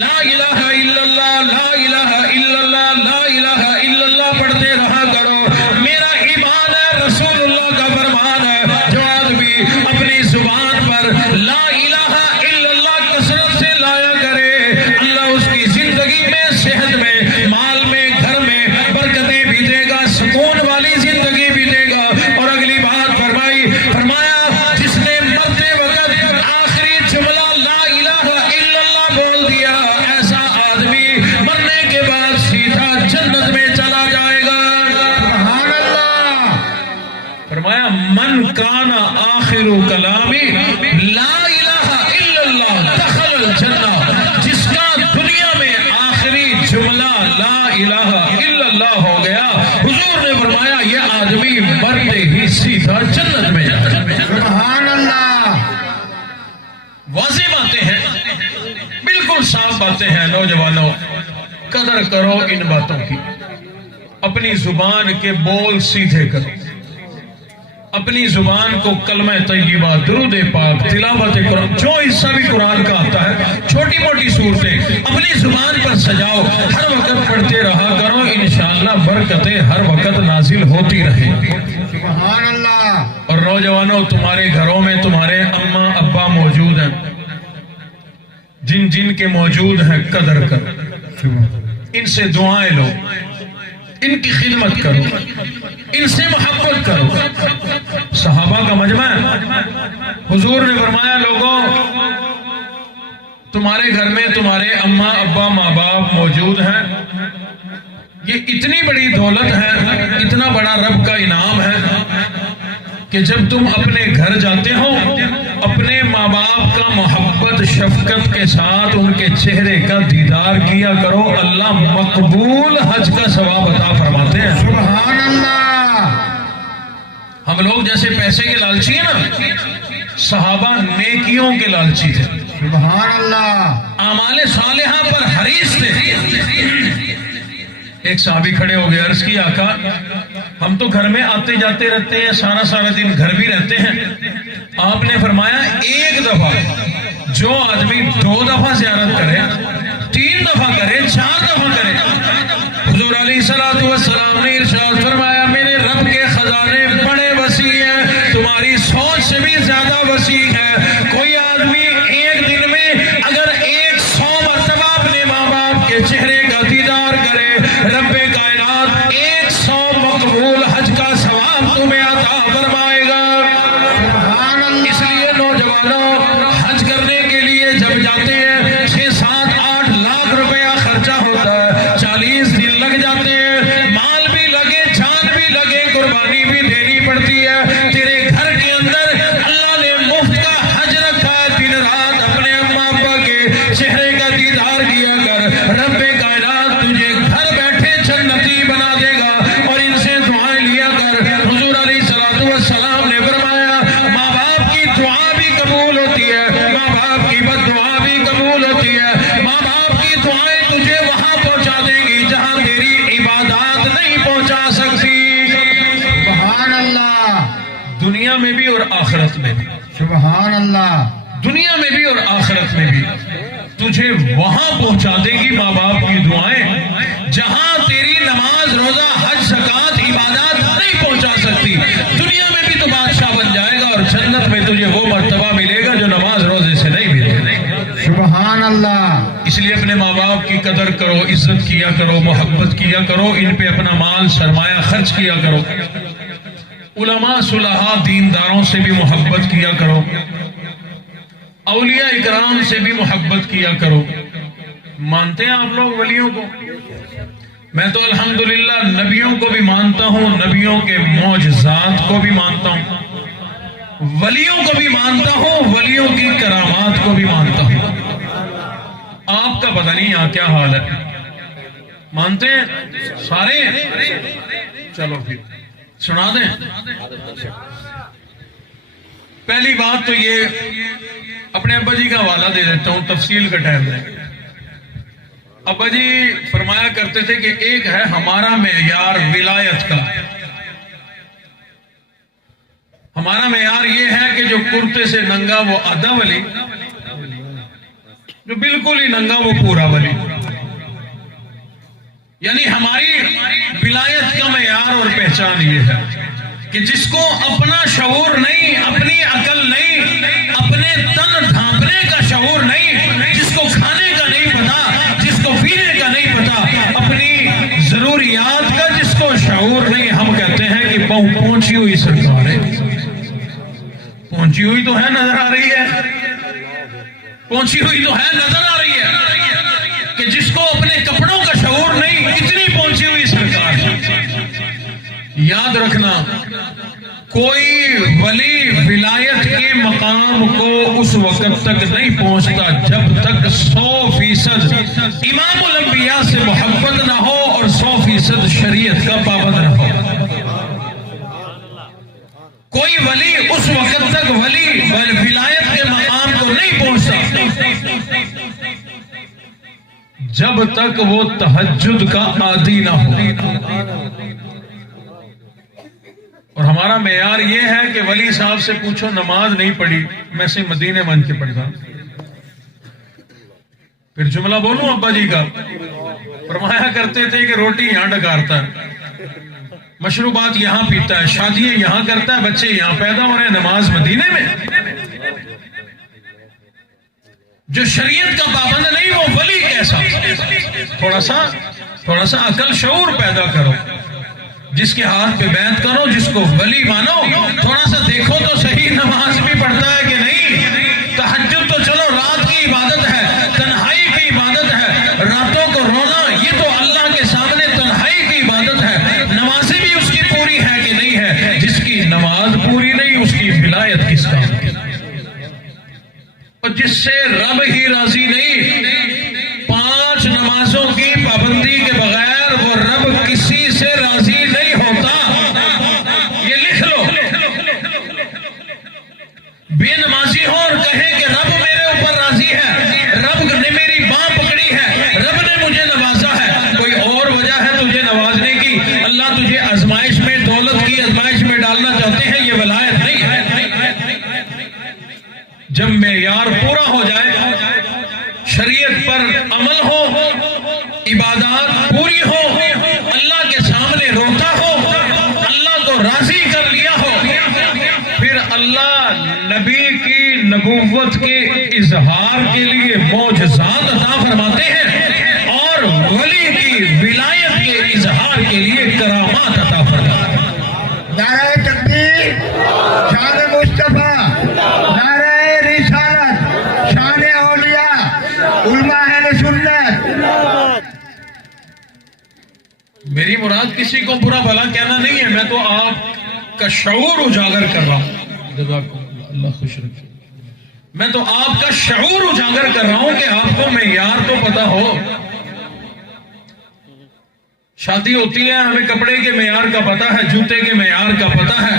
لا الہ الا اللہ لا الہ الا اللہ لا الہ الا اللہ پڑھتے رہا کرو. میرا ایمان ہے، رسول اللہ کا فرمان ہے، جو آدمی اپنی زبان پر لا الہ الا اللہ کثرت سے لایا کرے، اللہ اس کی زندگی میں، صحت میں، مال میں، گھر میں برکتیں بھی دے گا، سکون والی زندگی بھی دے گا. اور اگلی بات فرمایا جس نے مرتے وقت آخری جملہ لا الہ الا اللہ بول دیا، ایسا آدمی مرنے کے بعد سیدھا جنت میں چلا جائے گا. سبحان اللہ. فرمایا من کان آخر کلامی لا الہ الا اللہ دخل الجنہ. جس کا دنیا میں آخری جملہ لا الہ الا اللہ ہو گیا، حضور نے فرمایا یہ آدمی مرتے ہی سیدھا جنت میں جائے گا. سبحان اللہ. واضح باتیں ہیں، بالکل صاف باتیں ہیں. نوجوانوں، قدر کرو ان باتوں کی. اپنی زبان کے بول سیدھے کرو، اپنی زبان کو کلمہ طیبہ، درود پاک، تلاوت قرآن، جو حصہ بھی قرآن کا آتا ہے، چھوٹی موٹی صورتیں اپنی زبان پر سجاؤ، ہر وقت پڑھتے رہا کرو. انشاءاللہ برکتیں ہر وقت نازل ہوتی رہیں. سبحان اللہ. اور نوجوانوں، تمہارے گھروں میں تمہارے اماں ابا موجود ہیں، جن جن کے موجود ہیں قدر کرو، ان سے دعائیں لو، ان کی خدمت کرو، ان سے محبت کرو. صحابہ کا مجمع ہے. حضور نے فرمایا لوگوں، تمہارے گھر میں تمہارے اماں ابا ماں باپ موجود ہیں، یہ اتنی بڑی دولت ہے، اتنا بڑا رب کا انعام ہے کہ جب تم اپنے گھر جاتے ہو، اپنے ماں باپ کا محبت شفقت کے ساتھ ان کے چہرے کا دیدار کیا کرو. اللہ مقبول حج کا ثواب عطا فرماتے ہیں. سبحان اللہ. ہم لوگ جیسے پیسے کے لالچی ہیں نا، صحابہ نیکیوں کے لالچی تھے، سبحان اللہ. اعمال صالحہ پر حریص تھے. ایک صحابی کھڑے ہو گئے، عرض کی آقا ہم تو گھر میں آتے جاتے رہتے ہیں، سارا دن گھر بھی رہتے ہیں. آپ نے فرمایا ایک دفعہ جو آدمی 2 دفعہ زیارت کرے، 3 دفعہ کرے، 4 دفعہ کرے، حضور علیہ الصلوۃ والسلام نے ارشاد فرمایا میرے رب کے خزانے بڑے وسیع ہیں، تمہاری سوچ سے بھی زیادہ وسیع ہے. کوئی آدمی ایک دن میں اگر 100 مرتبہ اپنے ماں باپ کے چہرے کا دیدار کرے، رب کائنات 100 مقبول حج کا ثواب تمہیں عطا فرمائے گا. اس لیے نوجوانوں، حج کرنے کے لیے جب جاتے ہیں 6-7-8 لاکھ روپیہ خرچہ ہوتا ہے، 40 دن لگ جاتے ہیں، مال بھی لگے، جان بھی لگے، قربانی بھی دینی پڑتی ہے. تیرے گھر کے اندر اللہ نے مفت کا حج رکھا ہے. دن رات اپنے اماں ابا کے چہرے کا دیدار کیا کر، رب کائنات تجھے گھر بیٹھے جنتی بنا دے گا. اور ان سے دعائیں لیا کر. حضور علیہ الصلوۃ والسلام نے فرمایا ماں باپ کی دعا بھی قبول ہوتی ہے، ماں باپ کی بد دعا بھی قبول ہوتی ہے. ماں باپ کی دعائیں تجھے وہاں پہنچا دیں گی جہاں تیری عبادات نہیں پہنچا سکتی. سبحان اللہ. دنیا میں بھی اور آخرت میں بھی، سبحان اللہ. دنیا میں بھی اور آخرت میں بھی تجھے وہاں پہنچا دے گی ماں باپ کی دعائیں جہاں تیری نماز روزہ حج زکات عبادات نہیں پہنچا سکتی. دنیا میں بھی تو بادشاہ بن جائے گا اور جنت میں تجھے وہ مرتبہ ملے گا جو نماز روزے سے نہیں ملے گا. سبحان اللہ. اس لیے اپنے ماں باپ کی قدر کرو، عزت کیا کرو، محبت کیا کرو، ان پہ اپنا مال سرمایہ خرچ کیا کرو. علماء صلحاء دینداروں سے بھی محبت کیا کرو، اولیاء اکرام سے بھی محبت کیا کرو. مانتے ہیں آپ لوگ ولیوں کو؟ میں تو الحمدللہ نبیوں کو بھی مانتا ہوں، نبیوں کے معجزات کو بھی مانتا ہوں، ولیوں کو بھی مانتا ہوں، ولیوں کی کرامات کو بھی مانتا ہوں. آپ کا پتہ نہیں یہاں کیا حال ہے. مانتے ہیں سارے؟ چلو پھر سنا دیں. پہلی بات تو یہ اپنے ابا جی کا حوالہ دے دیتا ہوں، تفصیل کا ٹائم ہے. ابا جی فرمایا کرتے تھے کہ ایک ہے ہمارا معیار ولایت کا. ہمارا معیار یہ ہے کہ جو کرتے سے ننگا وہ آدھا ولی، جو بالکل ہی ننگا وہ پورا ولی. یعنی ہماری ولایت کا معیار اور پہچان یہ ہے کہ جس کو اپنا شعور نہیں، اپنی عقل نہیں، اپنے تن ڈھانپنے کا شعور نہیں، جس کو کھانے کا نہیں پتا، جس کو پینے کا نہیں پتا، اپنی ضروریات کا جس کو شعور نہیں، ہم کہتے ہیں کہ پہنچی ہوئی سرکار ہے. پہنچی ہوئی تو ہے، نظر آ رہی ہے، پہنچی ہوئی تو ہے، نظر آ رہی ہے کہ جس کو اپنے کپڑوں کا شعور نہیں، اتنی پہنچی ہوئی سرکار. یاد رکھنا، کوئی ولی ولایت کے مقام کو اس وقت تک نہیں پہنچتا جب تک 100% امام الانبیاء سے محبت نہ ہو اور 100% شریعت کا پابند نہ ہو. کوئی ولی اس وقت تک ولایت کے مقام کو نہیں پہنچتا جب تک وہ تہجد کا عادی نہ ہو. اور ہمارا معیار یہ ہے کہ ولی صاحب سے پوچھو نماز نہیں پڑھی، میں سے مدینے من کے پڑھتا. پھر جملہ بولوں ابا جی کا، فرمایا کرتے تھے کہ روٹی یہاں ڈکارتا ہے، مشروبات یہاں پیتا ہے، شادیاں یہاں کرتا ہے، بچے یہاں پیدا ہو رہے ہیں، نماز مدینے میں. جو شریعت کا پابند نہیں وہ ولی کیسا؟ تھوڑا سا عقل شعور پیدا کرو، جس کے ہاتھ پہ بیعت کرو، جس کو ولی مانو. تھوڑا سا دیکھو تو صحیح، نماز بھی پڑھتا ہے کہ نہیں. تہجد تو چلو رات کی عبادت ہے، تنہائی کی عبادت ہے. راتوں کو رونا یہ تو اللہ کے سامنے تنہائی کی عبادت ہے. نمازیں بھی اس کی پوری ہے کہ نہیں ہے. جس کی نماز پوری نہیں اس کی ولایت کس کام کی؟ اور جس سے رب ہی راضی نہیں، 5 نمازوں کی پابندی کے بغیر وہ رب کسی سے راضی نہیں ہوتا. یہ لکھ لو. بے نمازی ہو اور کہے کہ رب میرے اوپر راضی ہے، رب نے میری باں پکڑی ہے، رب نے مجھے نوازا ہے. کوئی اور وجہ ہے تجھے نوازنے کی؟ اللہ تجھے آزمائش میں، دولت کی آزمائش میں ڈالنا چاہتے ہیں، یہ ولایت نہیں ہے. جب معیار پورا ہو جائے، شریعت پر عمل ہو، عبادات پوری ہو، اللہ کے سامنے روتا ہو، اللہ کو راضی کر لیا ہو، پھر اللہ نبی کی نبوت کے اظہار کے لیے معجزات عطا فرماتے ہیں اور ولی کی ولایت کے اظہار کے لیے کرامات عطا فرماتے ہیں. نعرہ تکبیر، شان مصطفیٰ، نعرہ رسالت، شان اولیاء، علماء اہل سنت. میری مراد کسی کو برا بھلا کہنا نہیں ہے، میں تو آپ کا شعور اجاگر کر رہا ہوں. جزاکم اللہ خوش رکھے. میں تو آپ کا شعور اجاگر کر رہا ہوں کہ آپ کو معیار تو پتا ہو. شادی ہوتی ہے، ہمیں کپڑے کے معیار کا پتا ہے، جوتے کے معیار کا پتا ہے،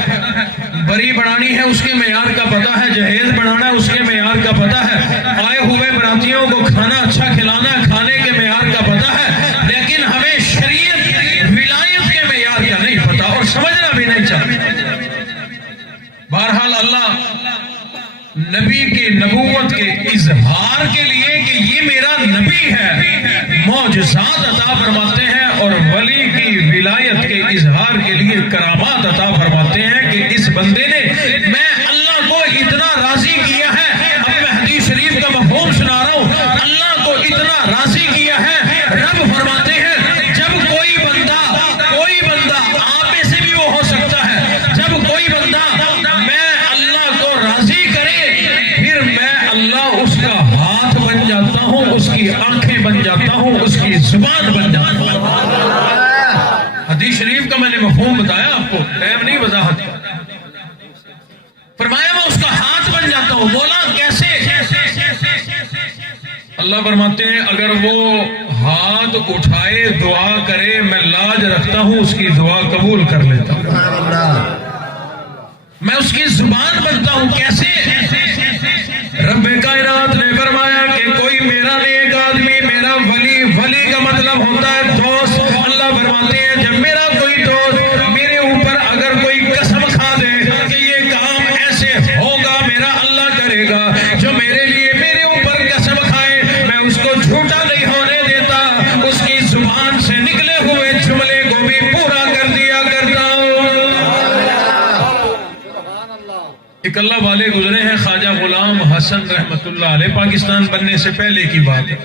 بری بنانی ہے اس کے معیار کا پتا ہے، جہیز بنانا ہے اس کے معیار کا پتا ہے، آئے ہوئے براتیوں کو کھانا اچھا کھلانا ہے، کھانے کے معیار کا پتا ہے. لیکن ہمیں شریعت ولایت کے معیار کا نہیں پتا اور سمجھنا بھی نہیں چاہتے. بہرحال اللہ نبی کی نبوت کے اظہار کے لیے کہ یہ میرا نبی ہے، معجزات عطا فرماتے ہیں اور ولی کی ولایت کے اظہار کے لیے کرامات عطا فرماتے ہیں کہ اس بندے نے میں اللہ کو اتنا راضی کیا ہے. اب میں حدیث شریف کا مفہوم سنا رہا ہوں. اللہ کو اتنا راضی کیا ہے، رب فرماتے ہیں جب کوئی بندہ آپ میں سے بھی وہ ہو سکتا ہے، جب کوئی بندہ میں اللہ کو راضی کرے، پھر میں اللہ اس کا ہاتھ بن جاتا ہوں، اس کی آنکھیں بن جاتا ہوں، اس کی زبان بن جاتا ہوں. حدیث شریف کا میں نے مفہوم بتایا آپ کو، ٹائم نہیں وضاحت. فرمایا میں اس کا ہاتھ بن جاتا ہوں. بولا کیسے؟ اللہ فرماتے ہیں اگر وہ ہاتھ اٹھائے دعا کرے میں لاج رکھتا ہوں اس کی دعا قبول کر لیتا ہوں. میں اس کی زبان بنتا ہوں. کیسے؟ رب کائنات نے فرمایا کہ کوئی میرا نیک آدمی، میرا ولی کا مطلب ہوتا ہے دوست. اللہ فرماتے ہیں جب میرا کوئی دوست میرے اوپر اگر کوئی قسم کھا دے کہ یہ کام ایسے ہوگا، میرا اللہ کرے گا، جو میرے لیے میرے اوپر قسم کھائے ایک اللہ والے گزرے ہیں خواجہ غلام حسن رحمت اللہ علیہ، پاکستان بننے سے پہلے کی بات ہے،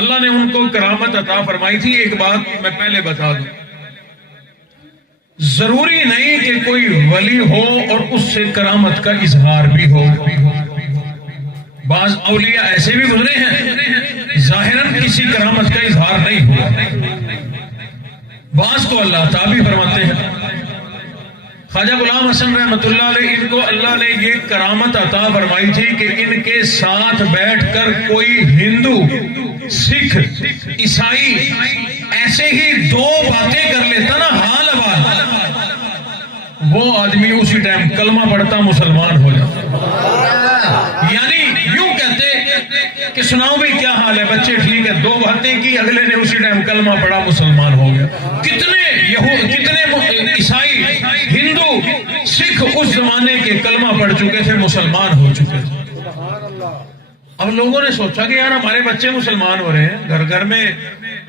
اللہ نے ان کو کرامت عطا فرمائی تھی۔ ایک بات میں پہلے بتا دوں، ضروری نہیں کہ کوئی ولی ہو اور اس سے کرامت کا اظہار بھی ہو۔ بعض اولیاء ایسے بھی گزرے ہیں ظاہراً کسی کرامت کا اظہار نہیں ہوا، بعض کو اللہ عطا بھی فرماتے ہیں۔ خواجہ غلام حسن رحمت اللہ علیہ، ان کو اللہ نے یہ کرامت عطا فرمائی تھی کہ ان کے ساتھ بیٹھ کر کوئی ہندو، سکھ، عیسائی ایسے ہی دو باتیں کر لیتا نا حال حوال، وہ آدمی اسی ٹائم کلمہ پڑھتا مسلمان ہو جاتا۔ یعنی یوں کہتے کہ سناؤ بھی کیا حال ہے بچے، ٹھیک ہے، دو باتیں کی، اگلے نے اسی ٹائم کلمہ پڑھا مسلمان ہو گیا۔ کتنے عیسائی، ہندو، سکھ اس زمانے کے کلمہ پڑھ چکے تھے، مسلمان ہو چکے تھے۔ اب لوگوں نے سوچا کہ یار ہمارے بچے مسلمان ہو رہے ہیں، گھر گھر میں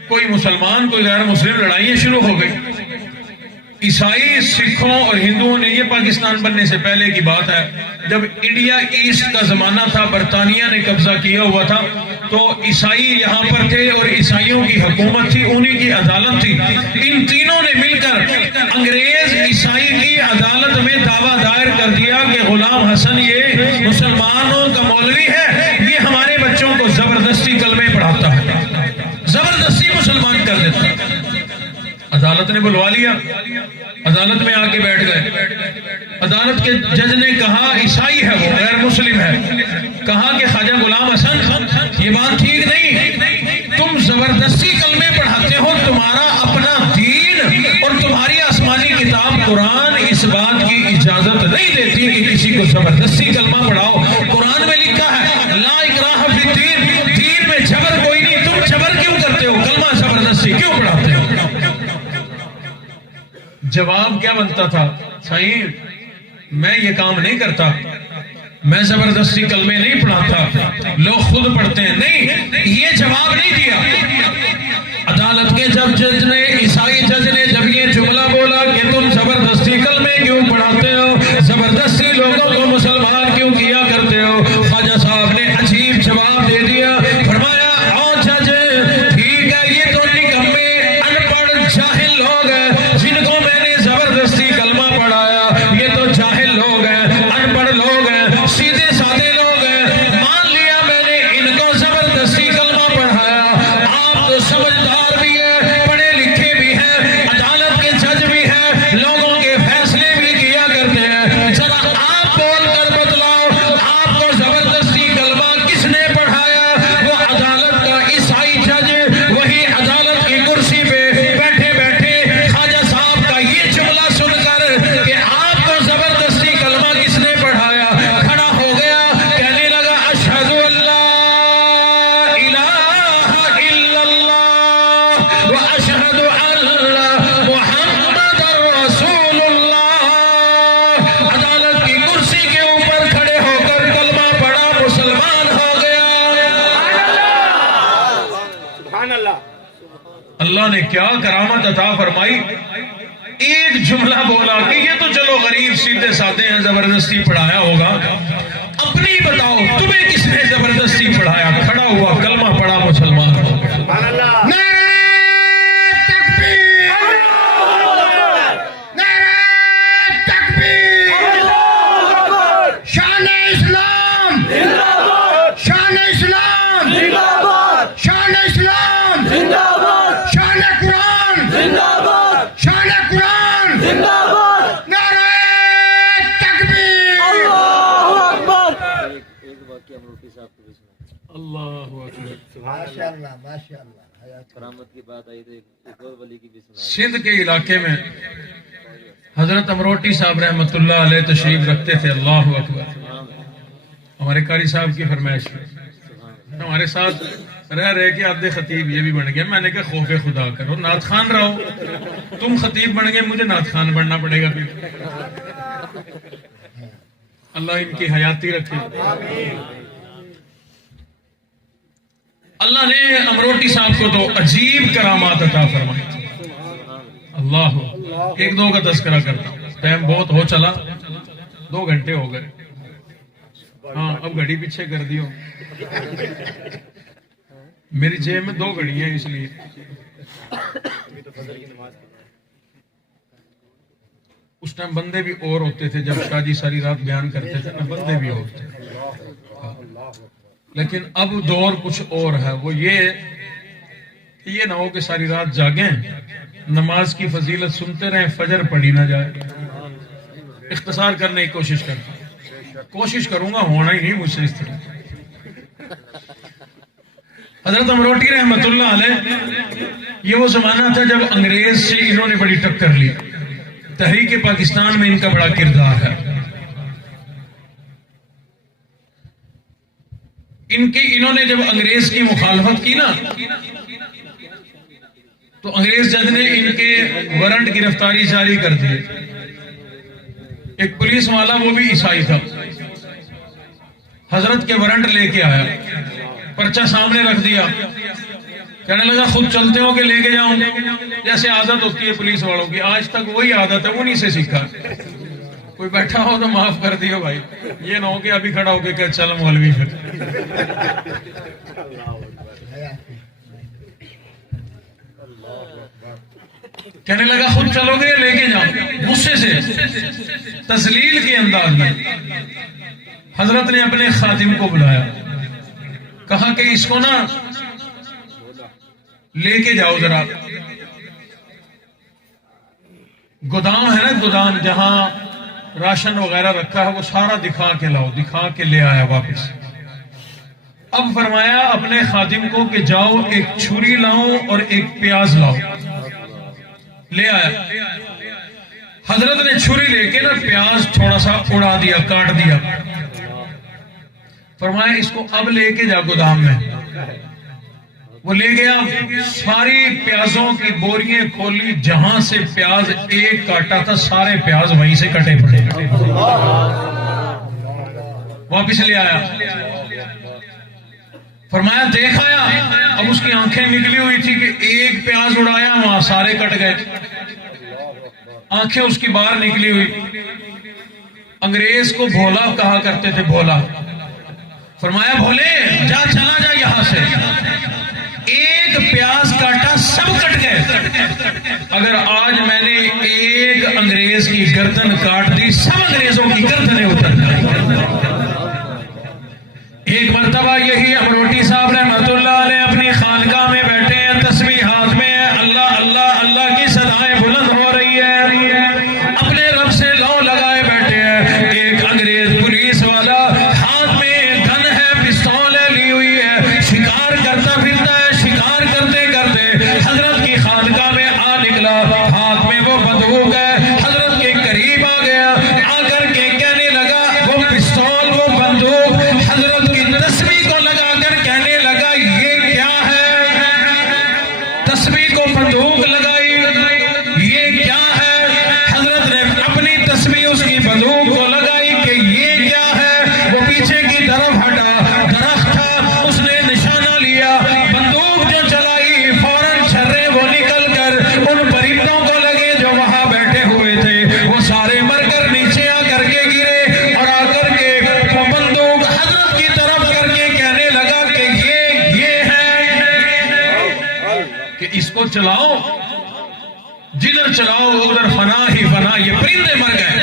کوئی مسلمان کوئی غیر مسلم، لڑائیاں شروع ہو گئی۔ عیسائی، سکھوں اور ہندوؤں نے، یہ پاکستان بننے سے پہلے کی بات ہے، جب انڈیا ایسٹ کا زمانہ تھا، برطانیہ نے قبضہ کیا ہوا تھا، تو عیسائی یہاں پر تھے اور عیسائیوں کی حکومت تھی، انہی کی عدالت تھی۔ ان تینوں نے مل کر انگریز عیسائی کی عدالت میں دعویٰ دائر کر دیا کہ غلام حسن یہ مسلمانوں کا مولوی ہے، یہ ہمارے بچوں کو زبردستی کلمے پڑھاتا ہے، زبردستی مسلمان کر دیتا ہے۔ عدالت نے بلوا لیا، عدالت میں آ کے بیٹھ گئے۔ عدالت کے جج نے کہا عیسائی ہے وہ، غیر مسلم ہے، کہا کہ خواجہ غلام حسن یہ بات ٹھیک نہیں، تم زبردستی کلمے پڑھاتے ہو، تمہارا اپنا دین اور تمہاری آسمانی کتاب قرآن اس بات کی اجازت نہیں دیتی کہ کسی کو زبردستی کلمہ پڑھاؤ۔ قرآن میں لکھا ہے لا اکراہ فی الدین، دین میں جبر کوئی نہیں، تم جبر کیوں کرتے ہو، کلمہ زبردستی کیوں پڑھاتے ہو؟ جواب کیا بنتا تھا؟ صحیح، میں یہ کام نہیں کرتا، میں زبردستی کلمے نہیں پڑھاتا، لوگ خود پڑھتے ہیں۔ نہیں، یہ جواب نہیں دیا عدالت کے جب جج نے، عیسائی جج نے جب یہ جملہ بولا کہ تم زبردستی کلمے کیوں پڑھاتے ہو، زبردستی لوگوں کو مسلمان کیوں کیا کرتے ہو، خواجہ صاحب نے عجیب جواب دے دیا، فرمایا او جج ٹھیک ہے، یہ تو نکمے ان پڑھ جاہل لوگ ہیں جن کو میں نے زبردستی کلمہ پڑھایا، یہ تو جاہل لوگ ہیں، ان پڑھ لوگ ہیں، سیدھے سادے لوگ ہیں، مان لیا میں نے ان کو زبردستی کلمہ پڑھایا، آپ تو سمجھدار بھی ہیں، پڑھے لکھے بھی ہیں، عدالت کے جج بھی ہیں، لوگوں کے فیصلے بھی کیا کرتے ہیں، ذرا آپ بول کر بتلاؤ آپ کو زبردستی کلمہ کس نے پڑھایا؟ وہ عدالت کا عیسائی جج، وہی عدالت کی کرسی پہ بیٹھے بیٹھے خواجہ صاحب کا یہ جملہ سن کر کہ آپ کو زبردستی کلمہ کس نے پڑھایا، کھڑا ہو گیا، کہنے لگا اشہد ان لا الہ الا اللہ واشہد ان محمد رسول اللہ۔ عدالت کی کرسی کے اوپر کھڑے ہو کر کلمہ پڑھا، مسلمان ہو گیا۔ اللہ نے کیا کرامت عطا فرمائی، ایک جملہ بولا کہ یہ تو چلو غریب سیدھے سادے ہیں، زبردستی پڑھایا ہوگا، اپنی بتاؤ تمہیں کس نے زبردستی پڑھایا؟ کھڑا ہوا، کلمہ پڑھا، مسلمان ہو گیا۔ نعرہ تکبیر، نعرہ تکبیر، شان اسلام، شان اسلام، شان اسلام، شان قرآن، شان قرآن، نعرہ تکبیر۔ اللہ اکبر۔ ماشاءاللہ ماشاءاللہ، کرامت کی بات آئی تو ایک اور ولی کی بھی سنا۔ سندھ کے علاقے میں حضرت امروٹی صاحب رحمت اللہ علیہ تشریف رکھتے تھے، اللہ اکبر، ہمارے قاری صاحب کی فرمائش پہ ہمارے ساتھ رہ رہے کہ آدھے خطیب یہ بھی بن گیا۔ میں نے کہا خوف خدا کرو، نعت خوان رہو، تم خطیب بن گئے، مجھے نعت خوان بننا پڑے گا پھر۔ اللہ ان کی حیاتی رکھے۔ اللہ نے امروٹی صاحب کو تو عجیب کرامات عطا فرمائی تھی۔ اللہ، ایک دو کا تذکرہ کرتا ہوں، ٹائم بہت ہو چلا، 2 گھنٹے ہو گئے. ہاں اب گھڑی پیچھے کر دیو, میری جیب میں 2 گھڑی ہیں اس لیے. اس ٹائم بندے بھی اور ہوتے تھے, جب شاہ جی ساری رات بیان کرتے تھے نا, بندے بھی اور تھے. لیکن اب دور کچھ اور ہے, وہ یہ نہ ہو کہ ساری رات جاگیں, نماز کی فضیلت سنتے رہیں, فجر پڑھی نہ جائے. اختصار کرنے کی کوشش کروں گا, ہونا ہی نہیں مجھ سے اس طرح. حضرت امروٹی رحمت اللہ علیہ, یہ وہ زمانہ تھا جب انگریز سے انہوں نے بڑی ٹکر لی. تحریک پاکستان میں ان کا بڑا کردار ہے. انہوں نے جب انگریز کی مخالفت کی نا, تو انگریز جج نے ان کے وارنٹ گرفتاری جاری کر دیے. ایک پولیس والا, وہ بھی عیسائی تھا, حضرت کے وارنٹ لے کے آیا, پرچہ سامنے رکھ دیا, کہنے لگا خود چلتے ہو کہ لے کے جاؤں. جیسے عادت ہوتی ہے پولیس والوں کی, آج تک وہی عادت ہے, انہی سے سیکھا. کوئی بیٹھا ہو تو معاف کر دیو بھائی, یہ نہ ہو کہ ابھی کھڑا ہو کے کہ چل مولوی پھر. کہنے لگا خود چلو گے لے کے جاؤ. غصے سے تذلیل کے انداز میں حضرت نے اپنے خادم کو بلایا, کہا کہ اس کو نا لے کے جاؤ ذرا, گودام ہے نا, گودام جہاں راشن وغیرہ رکھا ہے, وہ سارا دکھا کے لاؤ. دکھا کے لے آیا واپس. اب فرمایا اپنے خادم کو کہ جاؤ ایک چھری لاؤ اور ایک پیاز لاؤ. لے آیا. حضرت نے چھری لے کے نا پیاز تھوڑا سا اڑا دیا, کاٹ دیا. فرمایا اس کو اب لے کے جا گودام میں. وہ لے گیا, ساری پیازوں کی بوریاں کھولی, جہاں سے پیاز ایک کاٹا تھا سارے پیاز وہیں سے کٹے پڑے. واپس لے آیا. فرمایا دیکھ آیا. اب اس کی آنکھیں نکلی ہوئی تھی کہ ایک پیاز اڑایا وہاں سارے کٹ گئے. آنکھیں اس کی باہر نکلی ہوئی. انگریز کو بھولا کہا کرتے تھے, بھولا. فرمایا بھولے جا, چلا جا یہاں سے, ایک پیاز کاٹا سب کٹ گئے. اگر آج میں نے ایک انگریز کی گردن کاٹ دی, سب انگریزوں کی گردنیں اتر گئی. ایک مرتبہ یہی امروٹی صاحب رحمت اللہ علیہ اپنی خانقاہ میں بیٹھے ہیں, تسبیح ہاتھ میں ہے, اللہ اللہ اللہ کی صدائیں بلند ہو رہی ہے, اپنے رب سے لو لگائے بیٹھے ہیں. ایک انگریز پولیس والا ہاتھ میں گن ہے, پستول ہے, لی ہوئی ہے, شکار کرتا پھرتا ہے. شکار کرتے کرتے حضرت کی خانقاہ میں آ نکلا, ہاتھ میں وہ بندوق ہے, حضرت کے قریب آ گیا. آ کر کے کہنے لگا, وہ پستول وہ بندوق حضرت کی تسبیح کو لگا کر کہنے لگا یہ کیا ہے. تسبیح کو بندوق لگائی, یہ کیا ہے. حضرت نے اپنی تسبیح اس کی بندوق کو لگائی کہ یہ کیا ہے. وہ پیچھے کی طرف ہٹا, درخت تھا, اس نے نشانہ لیا, بندوق جو چلائی, فوراً چھرے وہ نکل کر ان پرندوں کو لگے جو وہاں بیٹھے ہوئے تھے. وہ سارے مر کر نیچے آ کر کے گرے, اور آ کر کے وہ بندوق حضرت کی طرف کر کے کہنے لگا کہ یہ ہے کہ اس کو چلاؤ, جدھر چلاؤ ادھر فنا ہی فنا. یہ پرندے مر گئے.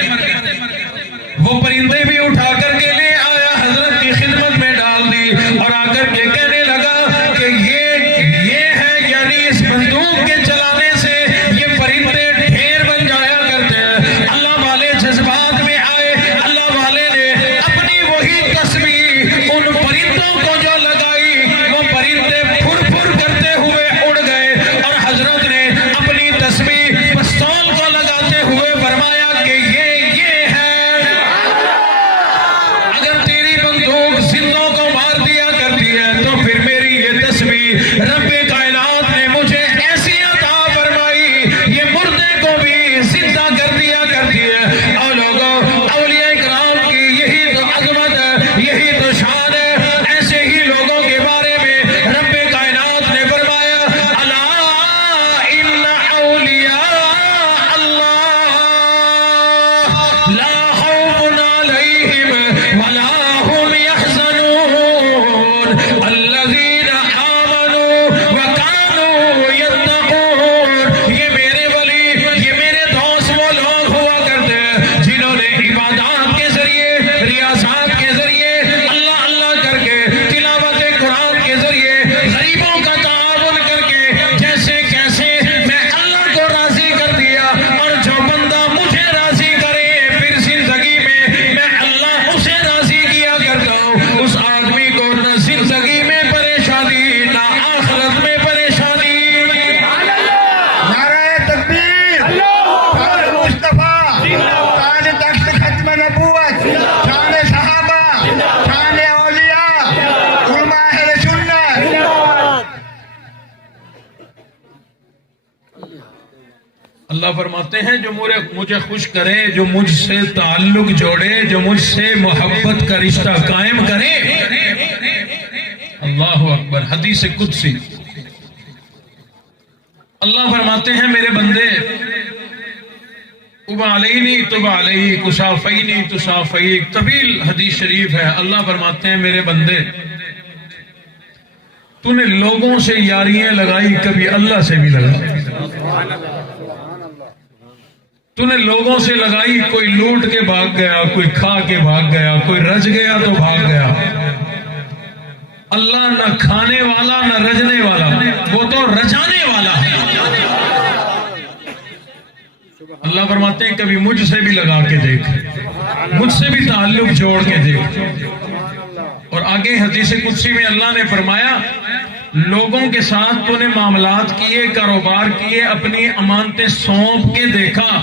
وہ پرندے بھی اٹھا کر کے لے آیا, حضرت کی خدمت میں ڈال دی, اور آ کر کے کہنے لگا کہ یہ ہے, یعنی اس بندوق کے چلانے سے یہ پرندے ڈھیر بن جایا کرتے ہیں. اللہ والے جذبات میں آئے, اللہ والے نے اپنی وہی تسبیح ان پرندوں کو جو لگائی, وہ پرندے پھر پھر کرتے ہوئے اڑ گئے. اور حضرت نے اپنی تسبیح پستول کو لگاتے ہوئے فرمایا کہ یہ ہے. اگر تیری بندوق زندوں کو مار دیا کرتی ہے تو اللہ فرماتے ہیں جو مجھے خوش کرے، جو مجھ سے تعلق جوڑے، جو مجھ سے محبت کا رشتہ قائم کرے، اللہ اکبر، حدیث قدسی، اللہ فرماتے ہیں میرے بندے تب علیہ تب علیہ کشافینی تشافیک، طویل حدیث شریف ہے۔ اللہ فرماتے ہیں میرے بندے تو نے لوگوں سے یاریاں لگائی، کبھی اللہ سے بھی لگا۔ تو نے لوگوں سے لگائی، کوئی لوٹ کے بھاگ گیا، کوئی کھا کے بھاگ گیا، کوئی رج گیا تو بھاگ گیا۔ اللہ نہ کھانے والا نہ رجنے والا، وہ تو رجانے والا ہے۔ اللہ فرماتے ہیں کبھی مجھ سے بھی لگا کے دیکھ، مجھ سے بھی تعلق جوڑ کے دیکھ۔ اور آگے حدیث قدسی میں اللہ نے فرمایا لوگوں کے ساتھ تو نے معاملات کیے، کاروبار کیے، اپنی امانتیں سونپ کے دیکھا،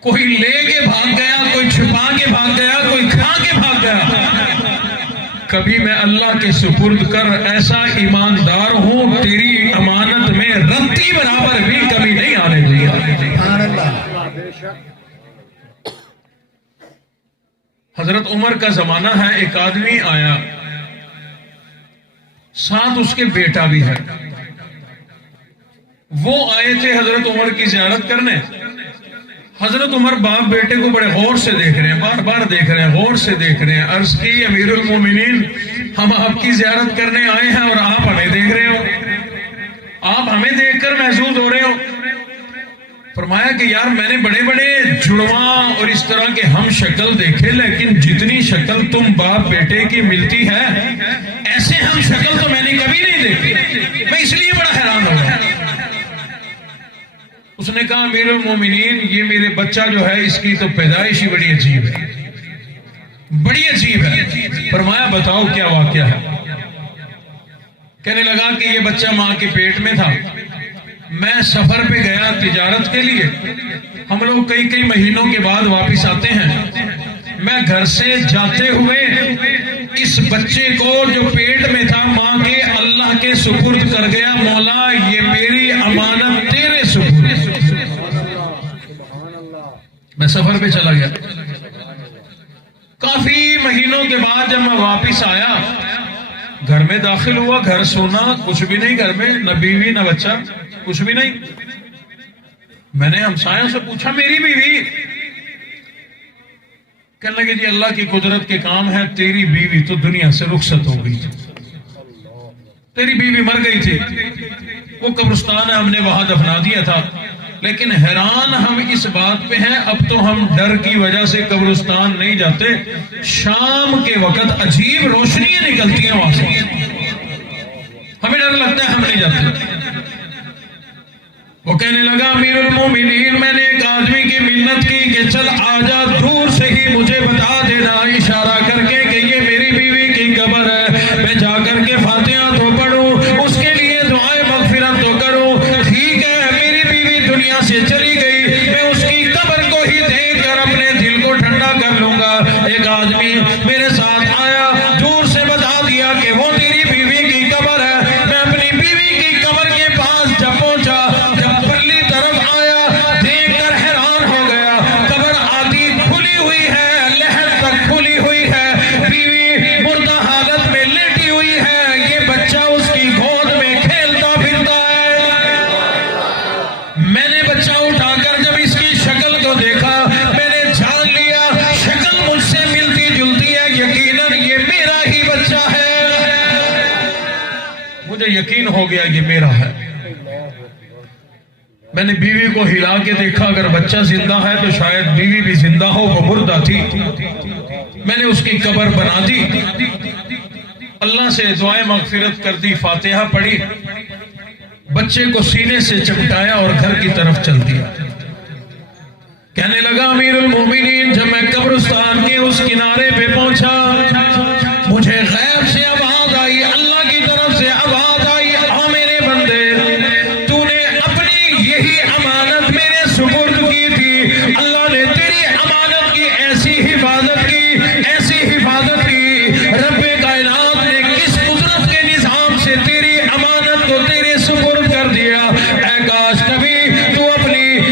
کوئی لے کے بھاگ گیا، کوئی چھپا کے بھاگ گیا، کوئی کھا کے بھاگ گیا، کبھی میں اللہ کے سپرد کر ایسا ایماندار ہوں تیری امانت میں رتی برابر بھی کبھی نہیں آنے دیا۔ حضرت عمر کا زمانہ ہے، ایک آدمی آیا، ساتھ اس کے بیٹا بھی ہے، وہ آئے تھے حضرت عمر کی زیارت کرنے۔ حضرت عمر باپ بیٹے کو بڑے غور سے دیکھ رہے ہیں، بار بار دیکھ رہے ہیں، غور سے دیکھ رہے ہیں۔ عرض کی امیر المومنین ہم آپ کی زیارت کرنے آئے ہیں اور آپ ہمیں دیکھ رہے ہو، آپ ہمیں دیکھ کر محسوس ہو رہے ہو۔ فرمایا کہ یار میں نے بڑے بڑے جڑواں اور اس طرح کے ہم شکل دیکھے، لیکن جتنی شکل تم باپ بیٹے کی ملتی ہے ایسے ہم شکل تو میں نے کبھی نہیں دیکھی، میں اس لیے بڑا حیران ہو گیا۔ اس نے کہا امیر المومنین یہ میرے بچہ جو ہے اس کی تو پیدائش ہی بڑی عجیب ہے، بڑی عجیب ہے۔ فرمایا بتاؤ کیا واقعہ ہے؟ کہنے لگا کہ یہ بچہ ماں کے پیٹ میں تھا، میں سفر پہ گیا تجارت کے لیے، ہم لوگ کئی مہینوں کے بعد واپس آتے ہیں، میں گھر سے جاتے ہوئے اس بچے کو جو پیٹ میں تھا ماں کے اللہ کے سپرد کر گیا، مولا یہ میری امانت تیرے سپرد۔ میں سفر پہ چلا گیا، کافی مہینوں کے بعد جب میں واپس آیا گھر میں داخل ہوا، گھر سونا، کچھ بھی نہیں گھر میں، نہ بیوی نہ بچہ، کچھ بھی نہیں۔ میں نے ہمسایوں سے پوچھا میری بیوی؟ کہنے لگے جی اللہ کی قدرت کے کام ہے، تیری بیوی تو دنیا سے رخصت ہو گئی تھی، تیری بیوی مر گئی تھی، وہ قبرستان ہے ہم نے وہاں دفنا دیا تھا، لیکن حیران ہم اس بات پہ ہیں اب تو ہم ڈر کی وجہ سے قبرستان نہیں جاتے، شام کے وقت عجیب روشنیاں نکلتی ہیں وہاں سے، ہمیں ڈر لگتا ہے ہم نہیں جاتے۔ وہ کہنے لگا امیر المومنین میں نے ایک آدمی کی منت کی کہ چل آجا دور سے ہی مجھے بتا دینا اشارہ کر کے کہ یہ میری بیوی کی قبر ہے، میں جا کر کے فاتحہ تو پڑھوں، اس کے لیے دعائے مغفرت تو کروں۔ ٹھیک ہے میری بیوی دنیا سے چلی گئی، میں اس کی قبر کو ہی دیکھ کر اپنے دل کو ٹھنڈا کر لوں گا۔ ایک آدمی میرے ساتھ آیا، دور سے بتا دیا کہ وہ تیری بیوی کی قبر ہے۔ میں اپنی بیوی کی قبر کے پاس جب پہنچا، یقین ہو گیا یہ میرا ہے۔ میں نے بیوی کو ہلا کے دیکھا، اگر بچہ زندہ ہے تو شاید بیوی بھی زندہ ہو، وہ مردہ تھی۔ میں نے اس کی قبر بنا دی، اللہ سے دعائیں مغفرت کر دی، فاتحہ پڑھی، بچے کو سینے سے چمٹایا اور گھر کی طرف چل دیا۔ کہنے لگا امیر المومنین جب میں قبرستان کے اس کنارے پہ پہنچا، مجھے غیب سے آواز آئی، اللہ کی طرف سے آواز آئی، آ میرے بندے تو نے اپنی یہی امانت میرے سپرد کی تھی، اللہ نے تیری امانت کی ایسی حفاظت کی، ایسی حفاظت کی، رب کائنات نے کس قدرت کے نظام سے تیری امانت کو تیرے سپرد کر دیا۔ اے کاش کبھی تو اپنی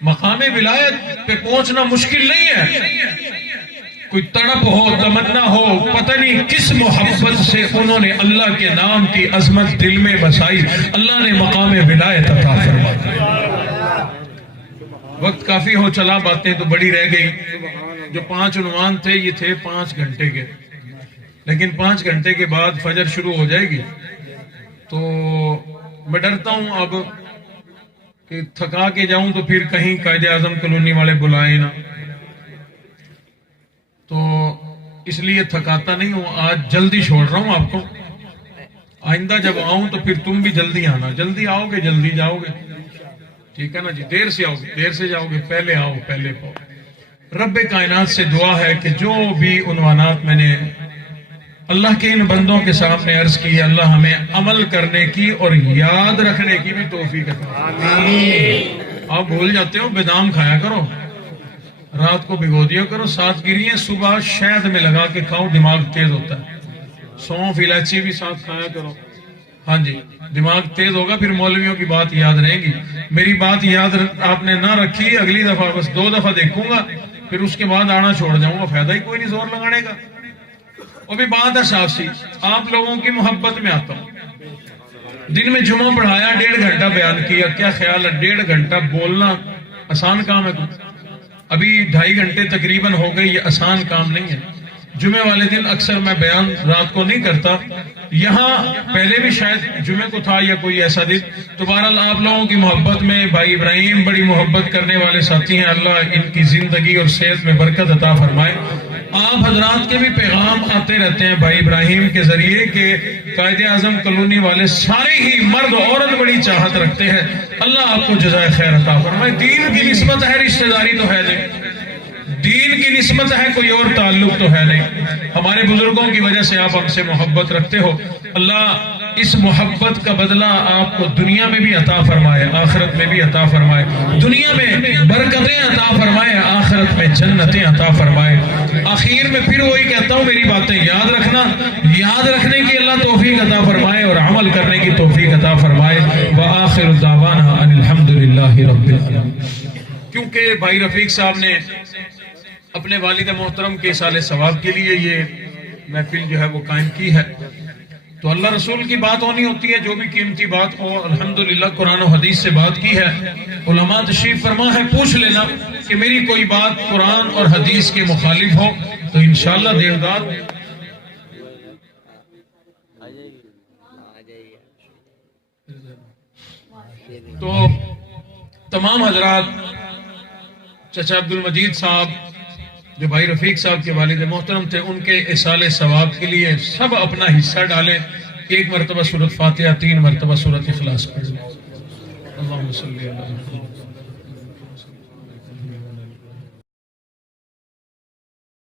مقام ولایت پہ پہنچنا مشکل نہیں ہے. کوئی تڑپ ہو، تمنا ہو، پتہ نہیں کس محبت سے انہوں نے اللہ کے نام کی عظمت دل میں بسائی، اللہ نے مقام ولایت عطا فرمایا. وقت کافی ہو چلا، باتیں تو بڑی رہ گئی. جو 5 عنوان تھے یہ تھے 5 گھنٹے کے، لیکن 5 گھنٹے کے بعد فجر شروع ہو جائے گی. تو میں ڈرتا ہوں اب کہ تھکا کے جاؤں تو پھر کہیں قائد اعظم کالونی والے بلائیں نہ، تو اس لیے تھکاتا نہیں ہوں. آج جلدی چھوڑ رہا ہوں آپ کو. آئندہ جب آؤں تو پھر تم بھی جلدی آنا. جلدی آؤ گے جلدی جاؤ گے، ٹھیک ہے نا جی. دیر سے آؤ گے دیر سے جاؤ گے، پہلے آؤ پہلے پاؤ. رب کائنات سے دعا ہے کہ جو بھی عنوانات میں نے اللہ کے ان بندوں کے سامنے عرض کی، اللہ ہمیں عمل کرنے کی اور یاد رکھنے کی بھی توفیق عطا. آپ بھول جاتے ہو، بادام کھایا کرو، رات کو بھگو دیا کرو. 7 گرییں صبح شہد میں لگا کے کھاؤ، دماغ تیز ہوتا ہے. سونف الائچی بھی ساتھ کھایا کرو. ہاں جی، دماغ تیز ہوگا، پھر مولویوں کی بات یاد رہے گی. میری بات یاد آپ نے نہ رکھی، اگلی دفعہ بس 2 دفعہ دیکھوں گا، پھر اس کے بعد آنا چھوڑ جاؤں گا. فائدہ ہی کوئی نہیں زور لگانے کا. وہ بھی بات ہے صاف سی، آپ لوگوں کی محبت میں آتا ہوں. دن میں جمعہ پڑھایا، 1.5 گھنٹہ بیان کیا. کیا خیال ہے 1.5 گھنٹہ بولنا آسان کام ہے؟ ابھی 2.5 گھنٹے تقریباً ہو گئے. یہ آسان کام نہیں ہے. جمعے والے دن اکثر میں بیان رات کو نہیں کرتا، یہاں پہلے بھی شاید جمعے کو تھا یا کوئی ایسا دن. تو بہرحال آپ لوگوں کی محبت میں بھائی ابراہیم بڑی محبت کرنے والے ساتھی ہیں، اللہ ان کی زندگی اور صحت میں برکت عطا فرمائے. آپ حضرات کے بھی پیغام آتے رہتے ہیں بھائی ابراہیم کے ذریعے کہ قائد اعظم کالونی والے سارے ہی مرد عورت بڑی چاہت رکھتے ہیں. اللہ آپ کو جزائے خیر عطا فرمائے. دین کی نسبت ہے، رشتہ داری تو ہے نہیں. دین کی نسبت ہے، کوئی اور تعلق تو ہے نہیں. ہمارے بزرگوں کی وجہ سے آپ ہم سے محبت رکھتے ہو. اللہ اس محبت کا بدلہ آپ کو دنیا میں بھی عطا فرمائے، آخرت میں بھی عطا فرمائے. دنیا میں برکتیں عطا فرمائے، آخرت میں جنتیں عطا فرمائے. آخر میں پھر وہی کہتا ہوں، میری باتیں یاد رکھنا، یاد رکھنے کی اللہ توفیق عطا فرمائے اور عمل کرنے کی توفیق عطا فرمائے. وآخر دعوانا ان الحمدللہ رب العالمین. کیونکہ بھائی رفیق صاحب نے اپنے والد محترم کے اصالِ ثواب کے لیے یہ محفل جو ہے وہ قائم کی ہے، تو اللہ رسول کی بات ہونی ہوتی ہے. جو بھی قیمتی بات ہو، الحمدللہ قرآن و حدیث سے بات کی ہے. علماء تشریف فرما ہے، پوچھ لینا کہ میری کوئی بات قرآن اور حدیث کے مخالف ہو تو انشاءاللہ دیرداد تو تمام حضرات، چچا عبدالمجید صاحب جو بھائی رفیق صاحب کے والد محترم تھے، ان کے اصالِ ثواب کے لیے سب اپنا حصہ ڈالیں. 1 مرتبہ سورۃ فاتحہ، 3 مرتبہ سورۃ اخلاص پڑھ لیں. اللہم صلی علی محمد.